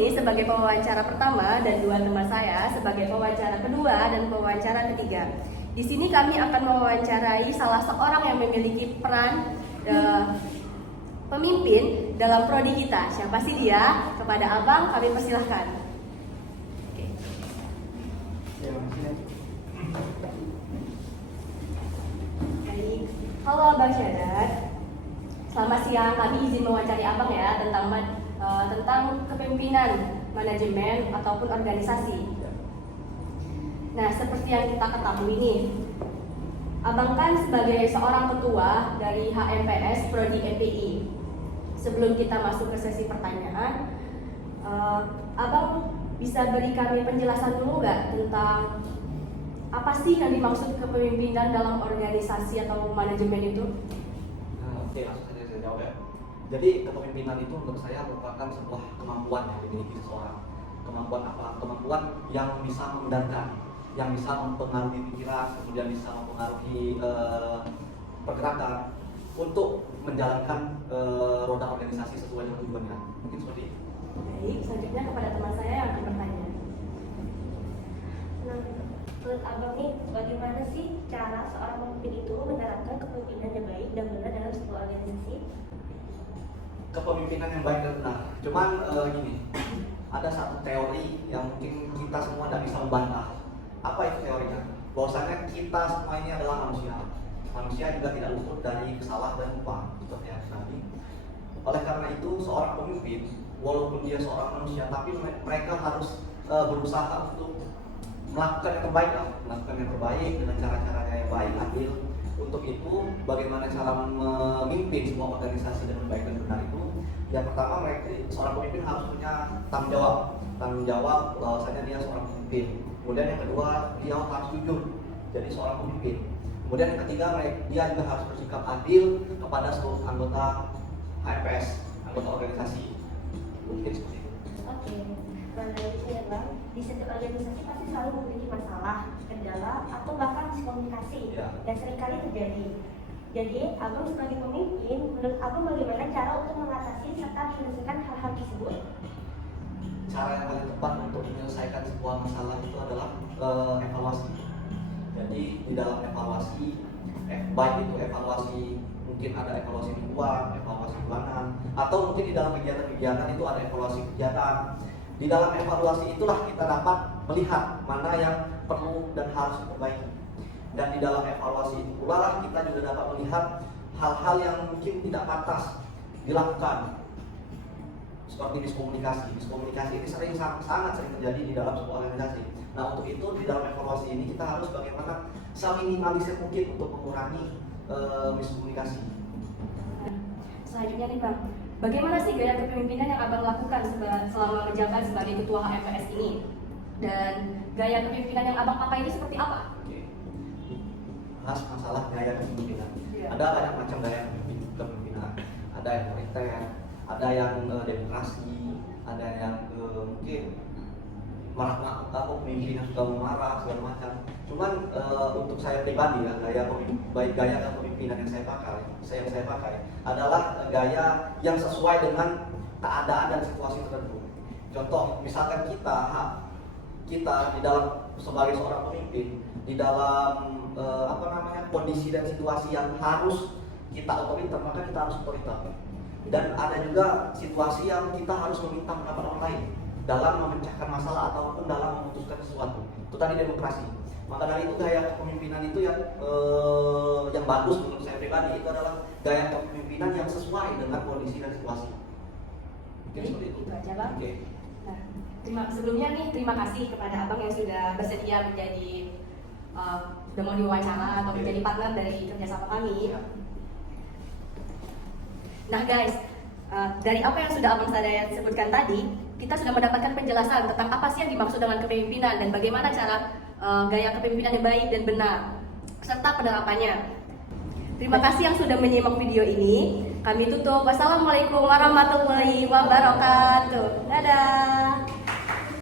sini sebagai pewawancara pertama dan dua teman saya sebagai pewawancara kedua dan pewawancara ketiga. Di sini kami akan mewawancarai salah seorang yang memiliki peran pemimpin dalam prodi kita. Siapa sih dia? Kepada Abang kami persilahkan. Oke. Baik. Halo Abang Syadat. Selamat siang. Kami izin mewawancari Abang ya tentang kepemimpinan, manajemen ataupun organisasi. Nah, seperti yang kita ketahui nih, Abang kan sebagai seorang ketua dari HMPS Prodi EPI. Sebelum kita masuk ke sesi pertanyaan, Abang bisa beri kami penjelasan dulu nggak tentang apa sih yang dimaksud kepemimpinan dalam organisasi atau manajemen itu? Oke, langsung saja saya jawab ya. Jadi kepemimpinan itu menurut saya merupakan sebuah kemampuan yang dimiliki seseorang. Kemampuan apa? Kemampuan yang bisa mengendalikan, yang bisa mempengaruhi pikiran, kemudian bisa mempengaruhi pergerakan untuk menjalankan roda organisasi sesuai dengan tujuannya. Mungkin seperti itu. Baik, selanjutnya kepada teman saya yang akan bertanya. Nah, menurut Abang nih, bagaimana sih cara seorang pemimpin itu menerapkan kepemimpinan yang baik dan benar dalam sebuah organisasi? Kepemimpinan yang baik dan benar. Cuman gini, ada satu teori yang mungkin kita semua tidak bisa membantah. Apa itu teorinya? Bahwasanya kita semua ini adalah manusia. Manusia juga tidak luput dari kesalahan dan lupa. Itu yang Nabi. Oleh karena itu, seorang pemimpin, walaupun dia seorang manusia, tapi mereka harus berusaha untuk melakukan yang terbaik, melakukan yang terbaik dengan cara-caranya yang baik, adil. Untuk itu, bagaimana cara memimpin sebuah organisasi dengan baik dan benar itu? Yang pertama, seorang pemimpin harus punya tanggung jawab bahwasanya dia seorang pemimpin. Kemudian yang kedua, dia harus jujur jadi seorang pemimpin. Kemudian yang ketiga, dia juga harus bersikap adil kepada seluruh anggota HMPS, anggota organisasi. Mungkin seperti itu. Oke, nah dari saya Bang, di setiap organisasi pasti selalu memiliki masalah, kendala, atau bahkan miskomunikasi dan seringkali terjadi. Jadi, Abang sebagai pemimpin, menurut Abang bagaimana cara untuk mengatasi serta menyelesaikan hal-hal tersebut? Cara yang paling tepat untuk menyelesaikan sebuah masalah itu adalah evaluasi. Jadi di dalam evaluasi, baik itu evaluasi mungkin ada evaluasi mingguan, evaluasi bulanan, atau mungkin di dalam kegiatan-kegiatan itu ada evaluasi kegiatan. Di dalam evaluasi itulah kita dapat melihat mana yang perlu dan harus diperbaiki. Dan di dalam evaluasi itu pula lah kita juga dapat melihat hal-hal yang mungkin tidak pantas dilakukan. Seperti miskomunikasi. Miskomunikasi ini sangat sering terjadi di dalam sebuah organisasi. Nah, untuk itu di dalam evaluasi ini kita harus bagaimana seminimalisir mungkin untuk mengurangi miskomunikasi. Selanjutnya nih Bang, bagaimana sih gaya kepemimpinan yang Abang lakukan selama menjabat sebagai ketua HMPS ini? Dan gaya kepemimpinan yang Abang pakai itu seperti apa? Bahas masalah gaya kepemimpinan. Ada banyak macam gaya kepemimpinan. Ada yang otoriter, ada yang demokrasi, ada yang mungkin marah pemimpinan suka marah segala macam. Cuman untuk saya pribadi ya, gaya kepemimpinan yang saya pakai adalah gaya yang sesuai dengan keadaan dan situasi tertentu. Contoh, misalkan kita di dalam sebagai seorang pemimpin di dalam kondisi dan situasi yang harus kita otoriter, maka kita harus otoriter. Dan ada juga situasi yang kita harus meminta pendapat orang lain dalam memecahkan masalah ataupun dalam memutuskan sesuatu. Itu tadi demokrasi. Maka dari itu gaya kepemimpinan itu yang bagus menurut saya pribadi itu adalah gaya kepemimpinan yang sesuai dengan kondisi dan situasi. Mungkin seperti itu. Itu aja Bang. Oke. Nah, sebelumnya nih terima kasih kepada Abang yang sudah bersedia menjadi sudah mau diwawancara atau menjadi partner dari kerjasama kami. Nah guys, dari apa yang sudah Abang Sadayat sebutkan tadi, kita sudah mendapatkan penjelasan tentang apa sih yang dimaksud dengan kepemimpinan dan bagaimana cara gaya kepemimpinan yang baik dan benar, serta penerapannya. Terima kasih yang sudah menyimak video ini. Kami tutup. Wassalamualaikum warahmatullahi wabarakatuh. Dadah.